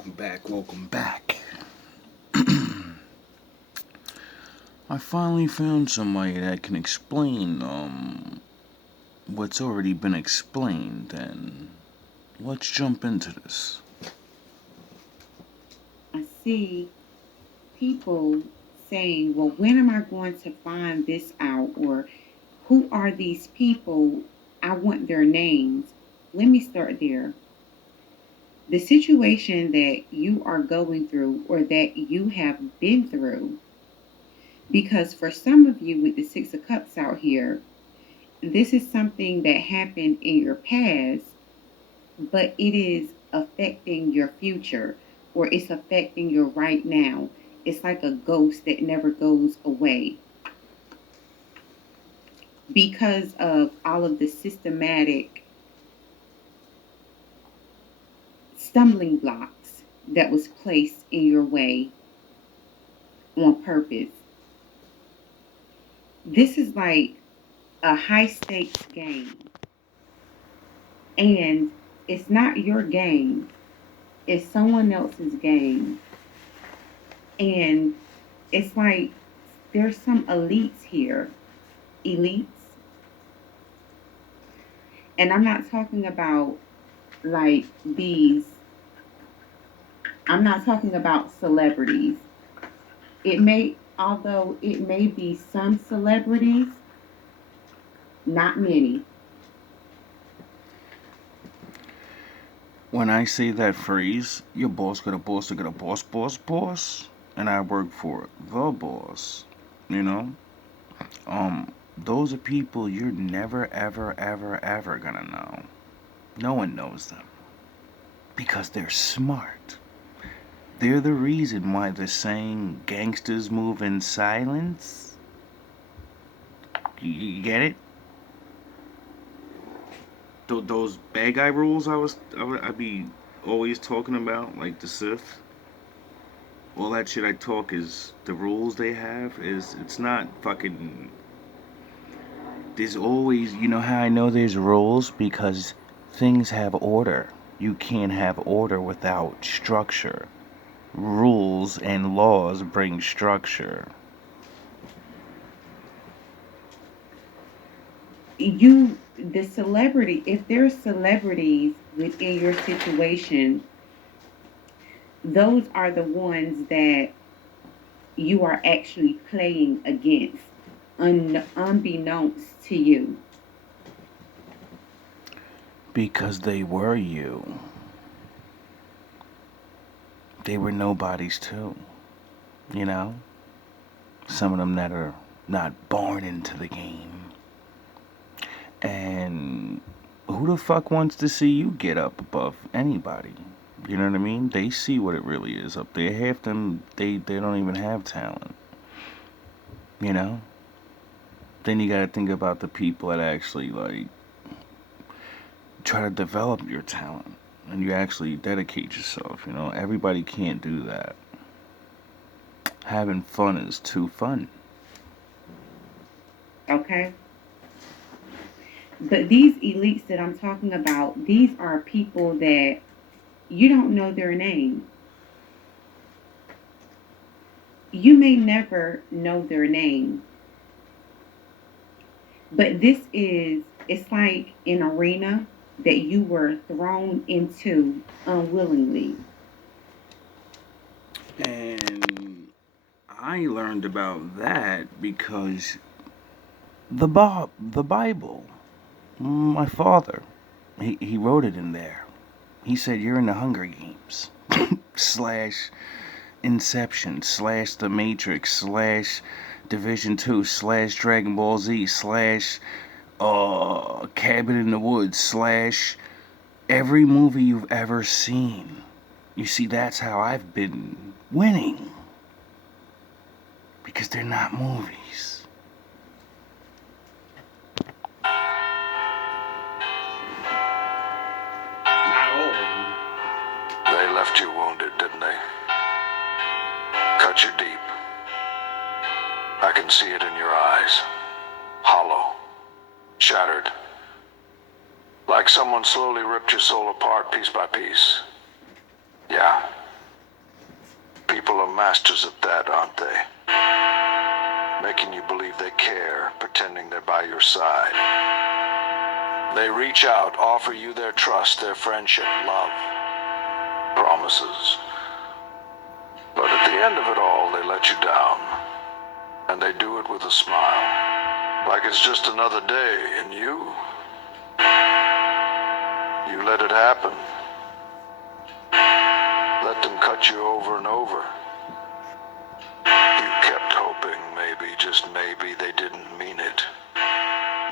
Welcome back. I finally found somebody that can explain, what's already been explained, and let's jump into this. I see people saying, well, when am I going to find this out? Or who are these people? I want their names. Let me start there. The situation that you are going through or that you have been through, because for some of you with the Six of Cups out here, this is something that happened in your past, but it is affecting your future or it's affecting your right now. It's like a ghost that never goes away because of all of the systematic stumbling blocks that was placed in your way on purpose. This is like a high stakes game, and it's not your game, it's someone else's game. And it's like there's some elites here. Elites. And I'm not talking about like these, I'm not talking about celebrities. Although it may be some celebrities, not many. When I say that phrase, your boss got a boss to get a boss, and I work for the boss, you know? Those are people you're never, ever gonna know. No one knows them because they're smart. They're the reason why the saying gangsters move in silence. You get it? Those bad guy rules I be always talking about, like the Sith. All that shit I talk is the rules they have is it's not fucking. There's always, you know how I know there's rules because things have order. You can't have order without structure. Rules and laws bring structure. The celebrity, if there's celebrities within your situation, those are the ones that you are actually playing against, unbeknownst to you. Because they were you. They were nobodies too. You know? Some of them that are not born into the game. And who the fuck wants to see you get up above anybody? You know what I mean? They see what it really is up there. Half them, they don't even have talent. You know? Then you gotta think about the people that actually, like, try to develop your talent. And you actually dedicate yourself, you know? Everybody can't do that. Having fun is too fun. Okay. But these elites that I'm talking about, these are people that you don't know their name. You may never know their name, but it's like an arena that you were thrown into unwillingly. And I learned about that because the Bible, my father, he wrote it in there. He said you're in the Hunger Games slash Inception slash The Matrix slash Division 2 slash Dragon Ball Z slash Cabin in the Woods slash every movie you've ever seen. You see, that's how I've been winning because they're not movies. Not all of them. They left you wounded, didn't they? Cut you deep. I can see it in your eyes. Hollow. Shattered. Like someone slowly ripped your soul apart piece by piece. Yeah, People are masters at that, aren't they? Making you believe they care, pretending they're by your side. They reach out, offer you their trust, their friendship, love, promises. But at the end of it all, they let you down. And they do it with a smile. Like it's just another day, and you let it happen. Let them cut you over and over. You kept hoping, maybe, just maybe, they didn't mean it.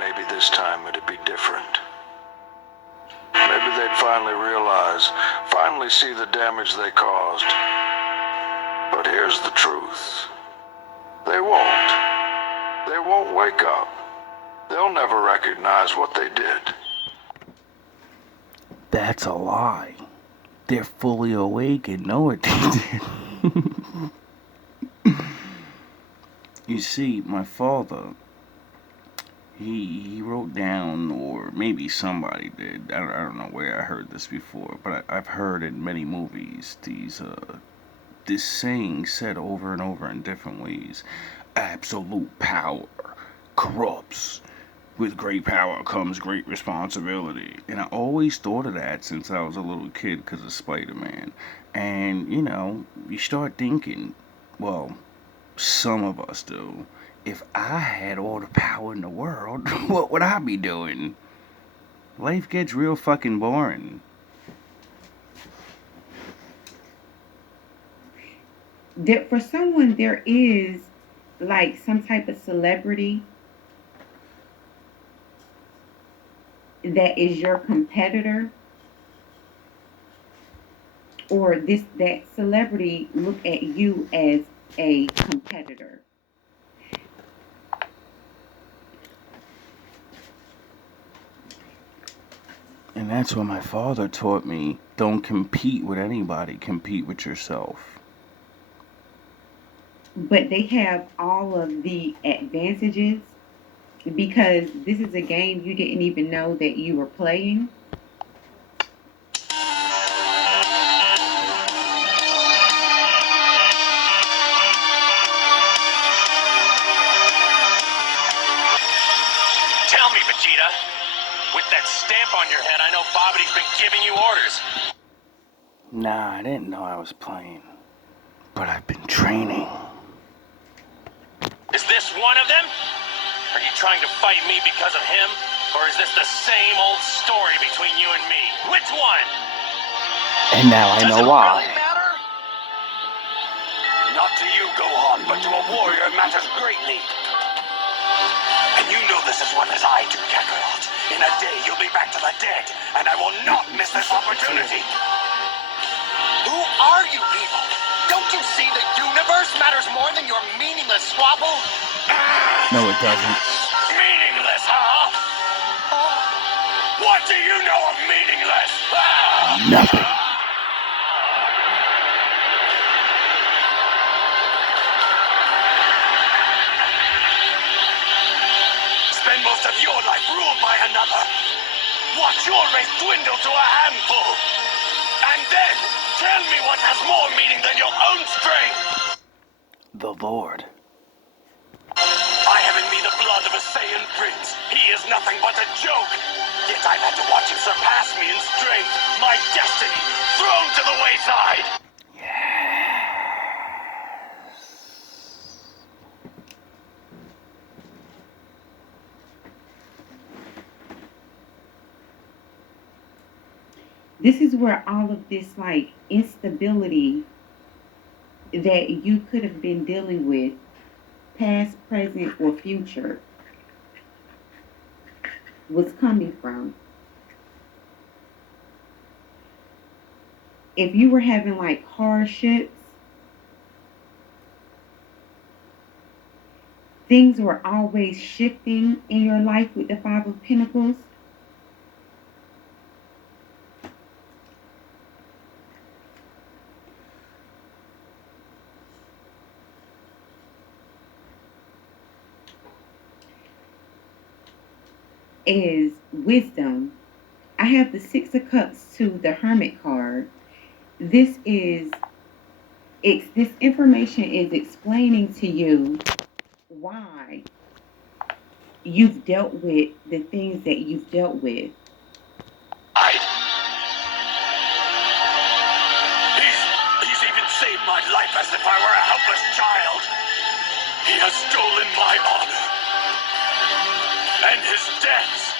Maybe this time it'd be different. Maybe they'd finally realize, finally see the damage they caused. But here's the truth. They won't. They won't wake up. They'll never recognize what they did. That's a lie. They're fully awake and know what they did. You see, my father, he wrote down, or maybe somebody did, I don't know where I heard this before, but I've heard in many movies this saying said over and over in different ways. Absolute power corrupts. With great power comes great responsibility. And I always thought of that since I was a little kid because of Spider-Man. And, you start thinking, well, some of us do. If I had all the power in the world, what would I be doing? Life gets real fucking boring. For someone, there is like some type of celebrity that is your competitor, or that celebrity look at you as a competitor. And that's what my father taught me. Don't compete with anybody, compete with yourself. But they have all of the advantages because this is a game you didn't even know that you were playing. Tell me, Vegeta. With that stamp on your head, I know Bobity's been giving you orders. Nah, I didn't know I was playing. But I've been training. Is this one of them? Are you trying to fight me because of him? Or is this the same old story between you and me? Which one? And now I know why. Does it really matter? Not to you, Gohan, but to a warrior it matters greatly. And you know this as well as I do, Kakarot. In a day, you'll be back to the dead, and I will not miss this opportunity. Who are you people? Don't you see the universe matters more than your meaningless squabble? No, it doesn't. Meaningless, huh? What do you know of meaningless? Nothing. Spend most of your life ruled by another. Watch your race dwindle to a handful. And then, tell me what has more meaning than your own strength. The Lord. I have in me the blood of a Saiyan prince. He is nothing but a joke. Yet I've had to watch him surpass me in strength. My destiny thrown to the wayside. This is where all of this like instability that you could have been dealing with, past, present, or future, was coming from. If you were having like hardships, things were always shifting in your life with the Five of Pentacles. Is wisdom. I have the Six of Cups to the Hermit card. This is It's this information is explaining to you why you've dealt with the things that you've dealt with. He's even saved my life as if I were a helpless child. He has stolen my honor. And his debts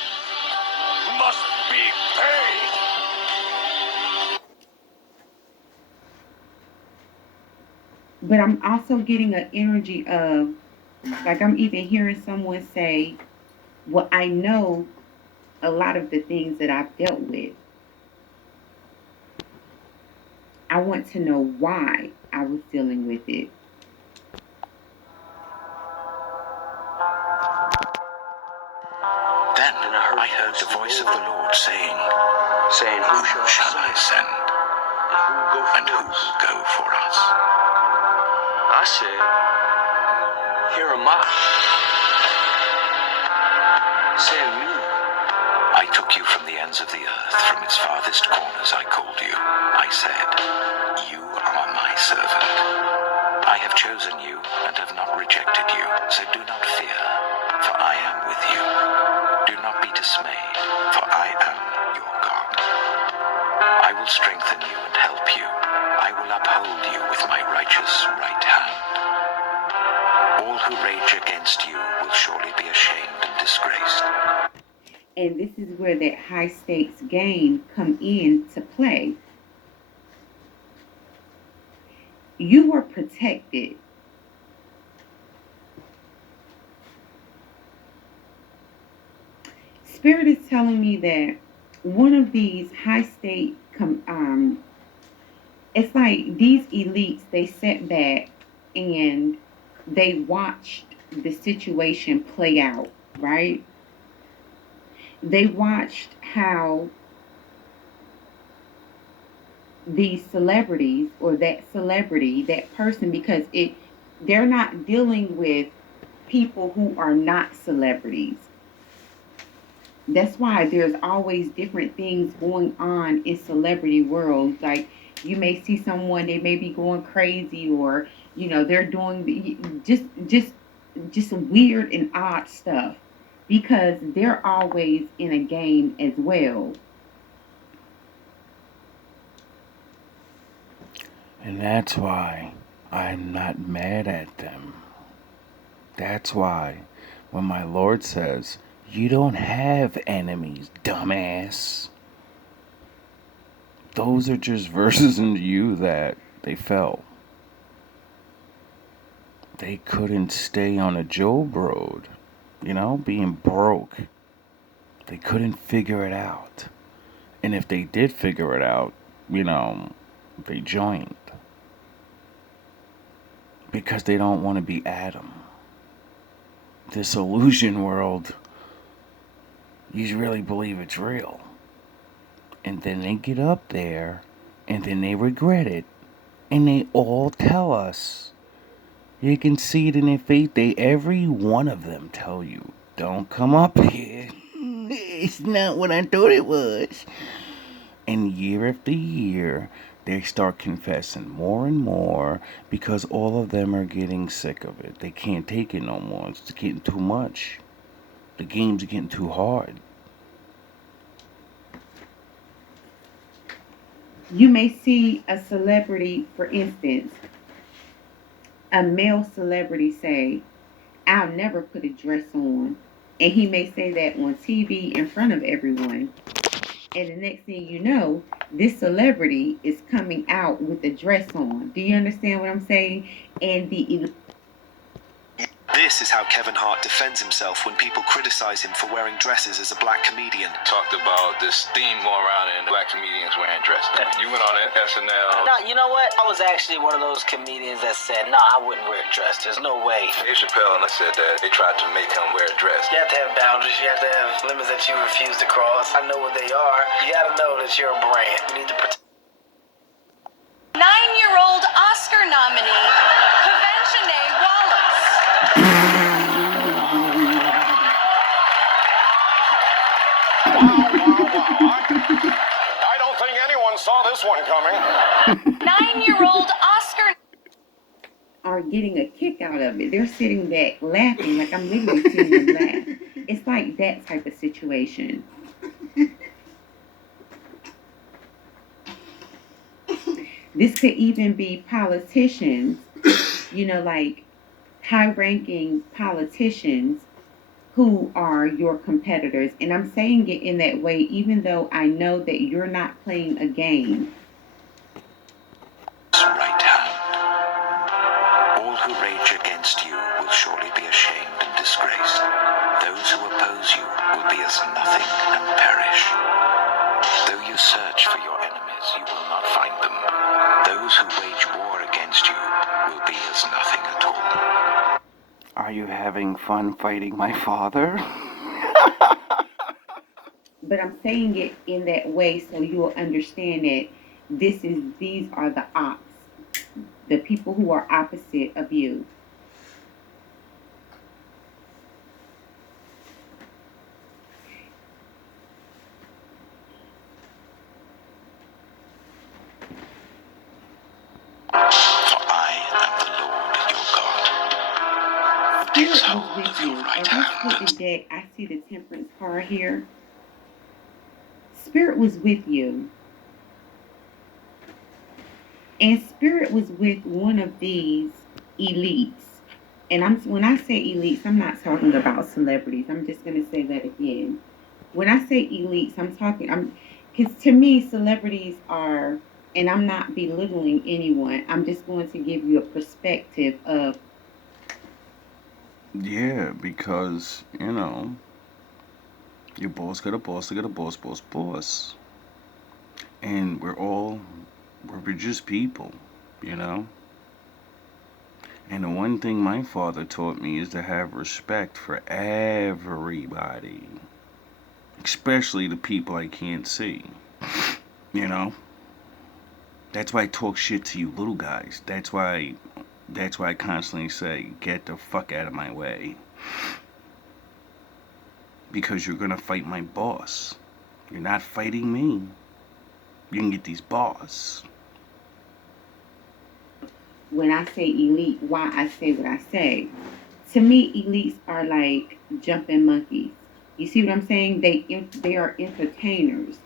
must be paid. But I'm also getting an energy of, like, I'm even hearing someone say, well, I know a lot of the things that I've dealt with. I want to know why I was dealing with it. Then I heard the voice of the Lord saying, Who shall I send? And who will go for us? I said, here am I. Send me. I took you from the ends of the earth, from its farthest corners I called you. I said, You are my servant. I have chosen you and have not rejected you, so do not fear, for I am with you. Do not be dismayed, for I am your God. I will strengthen you and help you. I will uphold you with my righteous right hand. All who rage against you will surely be ashamed and disgraced. And this is where that high stakes game come in to play. You were protected. Spirit is telling me that one of these high stake it's like these elites, they sat back and they watched the situation play out, right? They watched how these celebrities or that celebrity, that person, because they're not dealing with people who are not celebrities. That's why there's always different things going on in celebrity world. Like, you may see someone, they may be going crazy, or they're doing just weird and odd stuff because they're always in a game as well. And that's why I'm not mad at them. That's why when my Lord says, you don't have enemies, dumbass. Those are just verses into you that they fell. They couldn't stay on a Job road, being broke. They couldn't figure it out. And if they did figure it out, they joined. Because they don't want to be Adam. This illusion world, you really believe it's real. And then they get up there, and then they regret it. And they all tell us. You can see it in their face. Every one of them tell you, don't come up here. It's not what I thought it was. And year after year, they start confessing more and more because all of them are getting sick of it. They can't take it no more. It's getting too much. The games are getting too hard. You may see a celebrity, for instance, a male celebrity say, I'll never put a dress on. And he may say that on TV in front of everyone. And the next thing you know, this celebrity is coming out with a dress on. Do you understand what I'm saying? And This is how Kevin Hart defends himself when people criticize him for wearing dresses as a black comedian. Talked about this theme going around in black comedians wearing dresses. You went on SNL. No, you know what? I was actually one of those comedians that said, no, I wouldn't wear a dress. There's no way. Dave Chappelle and I said that they tried to make him wear a dress. You have to have boundaries. You have to have limits that you refuse to cross. I know what they are. You got to know that you're a brand. You need to protect. 9-year-old Oscar nominee, Conventionay Wallace. I don't think anyone saw this one coming. 9-year-old Oscar. are getting a kick out of it. They're sitting back laughing, like I'm literally seeing them laugh. It's like that type of situation. This could even be politicians, like high ranking politicians who are your competitors. And I'm saying it in that way, even though I know that you're not playing a game. Right hand. All who rage against you will surely be ashamed and disgraced. Those who oppose you will be as nothing and perish. Though you search for your enemies, you will not find them. Those who wage war against you will be as nothing at all. Are you having fun fighting my father? But I'm saying it in that way so you'll understand that these are the ops, the people who are opposite of you. For I am the Lord your God, who takes Spirit was hold with of you. your right As I hand split and the deck, I see the temperance card here. Spirit was with you. And Spirit was with one of these elites. And when I say elites, I'm not talking about celebrities. I'm just going to say that again. When I say elites, because to me, celebrities are, and I'm not belittling anyone. I'm just going to give you a perspective of. Yeah, because, your boss got a boss, they got a boss, boss, boss. And we're just people, you know? And the one thing my father taught me is to have respect for everybody, especially the people I can't see, you know? That's why I talk shit to you little guys. That's why I constantly say, get the fuck out of my way. Because you're gonna fight my boss. You're not fighting me. You can get these boss. When I say elite, why I say what I say. To me, elites are like jumping monkeys. You see what I'm saying? They are entertainers.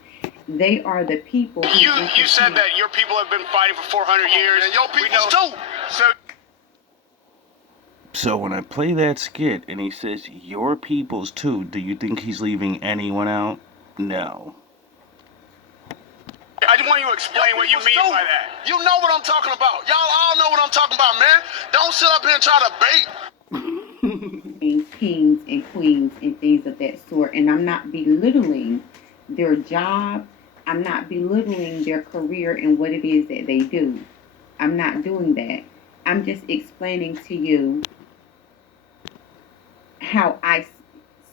They are the people. You said that your people have been fighting for 400 years. And your people too. So when I play that skit and he says, your people's too, do you think he's leaving anyone out? No. I just want you to explain what you mean by that. You know what I'm talking about. Y'all all know what I'm talking about, man. Don't sit up here and try to bait. Kings and queens and things of that sort. And I'm not belittling their job. I'm not belittling their career and what it is that they do. I'm not doing that. I'm just explaining to you how I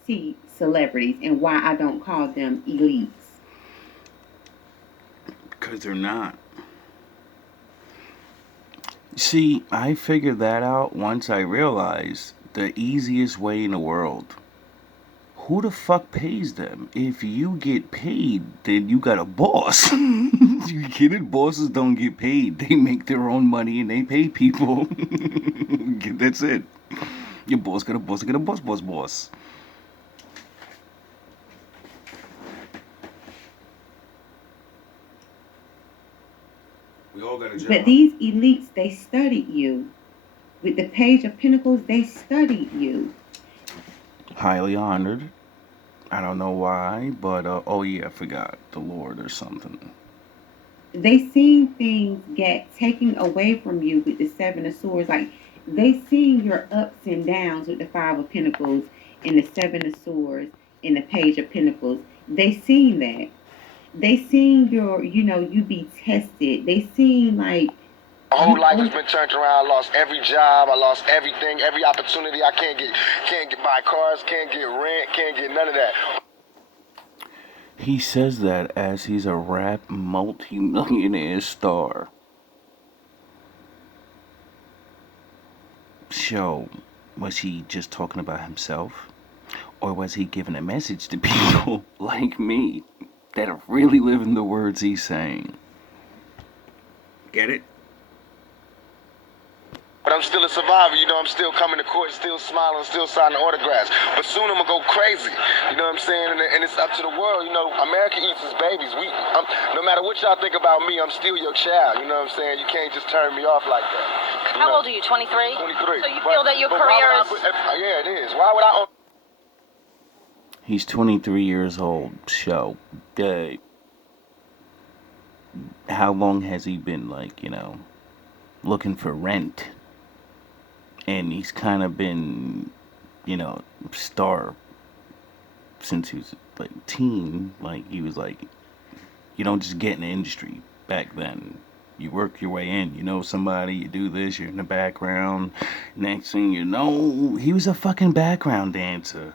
see celebrities and why I don't call them elites. Because they're not. See, I figured that out once I realized the easiest way in the world. Who the fuck pays them? If you get paid, then you got a boss. You kidding? Bosses don't get paid. They make their own money and they pay people. That's it. Your boss got a boss, got a boss, boss, boss. We all got a job. But these elites, they studied you. With the Page of Pentacles, they studied you. Highly honored. I don't know why, but oh yeah, I forgot. The Lord or something. They seen things get taken away from you with the Seven of Swords. Like, they seen your ups and downs with the Five of Pentacles and the Seven of Swords and the Page of Pentacles. They seen that. They seen you be tested. They seen like My whole life has been turned around. I lost every job. I lost everything, every opportunity. I can't get buy cars, can't get rent, can't get none of that. He says that as he's a rap multi-millionaire star. So, was he just talking about himself? Or was he giving a message to people like me that are really living the words he's saying? Get it? But I'm still a survivor, you know, I'm still coming to court, still smiling, still signing autographs. But soon I'm gonna go crazy, you know what I'm saying? And it's up to the world, you know, America eats its babies. No matter what y'all think about me, I'm still your child, you know what I'm saying? You can't just turn me off like that. How old are you, 23? 23. So you feel that your career is... Yeah, it is. Why would I... He's 23 years old, so, how long has he been, like, you know, looking for rent? And he's kind of been, you know, star since he was, like, teen. Like, he was, like, you don't just get in the industry back then. You work your way in. You know somebody, you do this, you're in the background. Next thing you know, he was a fucking background dancer.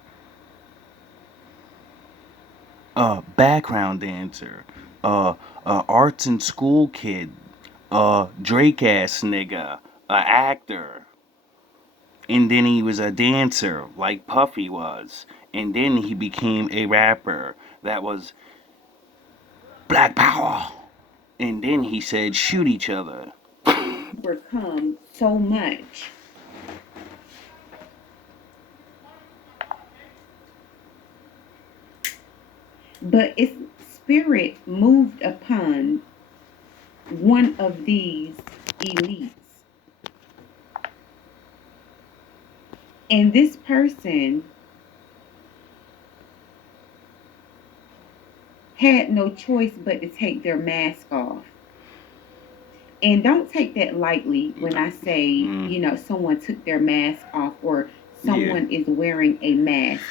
Background dancer. Arts and school kid. Drake ass nigga. Actor. And then he was a dancer, like Puffy was. And then he became a rapper that was Black Power. And then he said, shoot each other. Overcome so much. But its spirit moved upon one of these elites. And this person had no choice but to take their mask off. And don't take that lightly when I say, you know, someone took their mask off or someone is wearing a mask.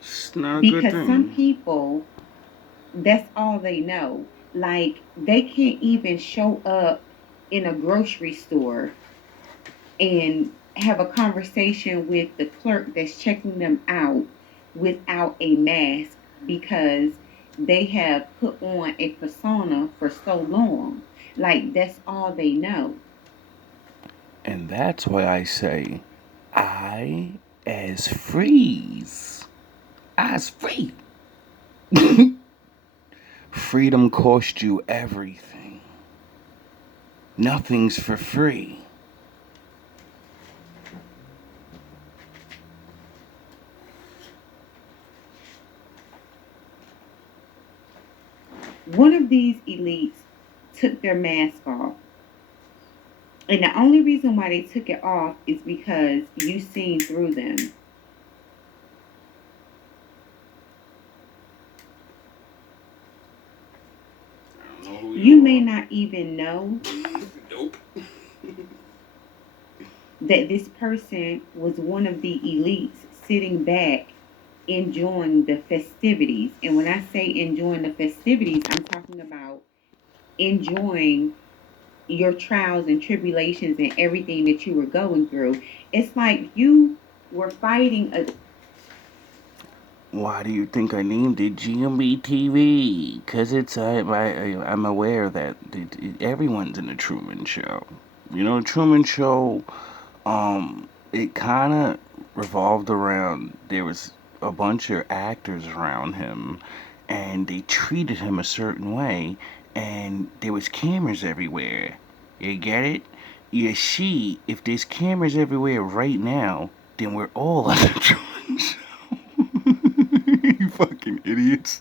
It's not a Because good thing. some people, that's all they know. Like, they can't even show up in a grocery store and have a conversation with the clerk that's checking them out without a mask because they have put on a persona for so long. Like, that's all they know. And that's why I say, I as freeze. I's free. Freedom cost you everything. Nothing's for free. One of these elites took their mask off. And the only reason why they took it off is because you seen through them. You may not even know that this person was one of the elites sitting back enjoying the festivities. And when I say enjoying the festivities, I'm talking about enjoying your trials and tribulations and everything that you were going through. It's like you were fighting a... Why do you think I named it GMB TV? Because I'm aware that everyone's in the Truman Show. You know, the Truman Show, it kind of revolved around, there was a bunch of actors around him, and they treated him a certain way, and there was cameras everywhere. You get it? You see, if there's cameras everywhere right now, then we're all on the Truman Show. You fucking idiots.